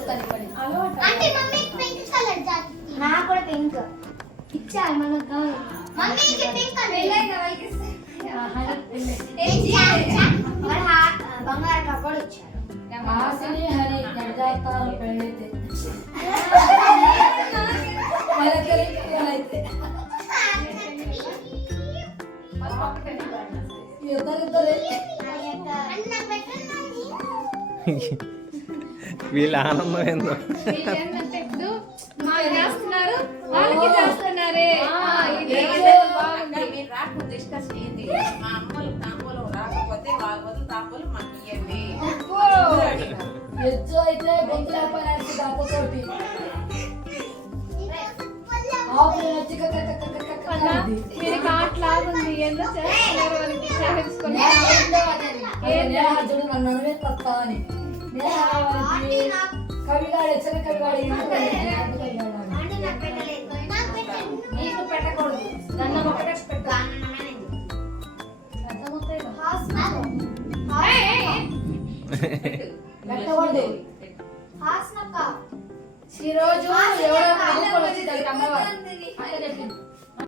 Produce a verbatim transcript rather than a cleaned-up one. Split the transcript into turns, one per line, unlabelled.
చెప్తాను ఇప్పటి
అంటే మమ్మీ పింక్ కలర్ జాకెట్
నాకు కూడా పింక్ ఇచ్చారు మనకు కావాలి
మమ్మీకి పింక్ కలర్
పెళ్ళైన వాళ్ళకి ఇస్తే
మరి బంగారు కప్పలు ఇచ్చారు
ఆశని హరి గడ్డాతారు పెళ్ళైతే వాళ్ళకి ఇద్దరిద్దరే
వీళ్ళ ఆనందం ఏందో
ఏంటంటే ఇప్పుడు మా చేస్తున్నారు వాళ్ళకి చేస్తున్నారే
డిస్కస్ ఏంది మా అమ్మలు తాంబూలం రాకపోతే వాళ్ళ వద్దు తాంబూలం మాకు ఇవ్వండి
ఎచ్చు అయితే గొంతు లేపడానికి దాపతోటి ఆపులు నచ్చి
మీరు కాట్లాగుంది ఏందో చేస్తున్నారు వాళ్ళకి చేయించుకొని
నేహాజుడు నన్ను అనువే తప్ప అని నేహావారికి కవిగాడు ఎచ్చన కవిగాడు
అంటే నాకు పెట్టలేదు నాకు పెట్టలేదు
నీకు పెట్టకూడదు నన్ను ఒకటే పెట్టు పెట్టకూడదు
హాస్నక్క
ఈ రోజు ఎవరో వచ్చి అమ్మవారు అంటే చెప్పింది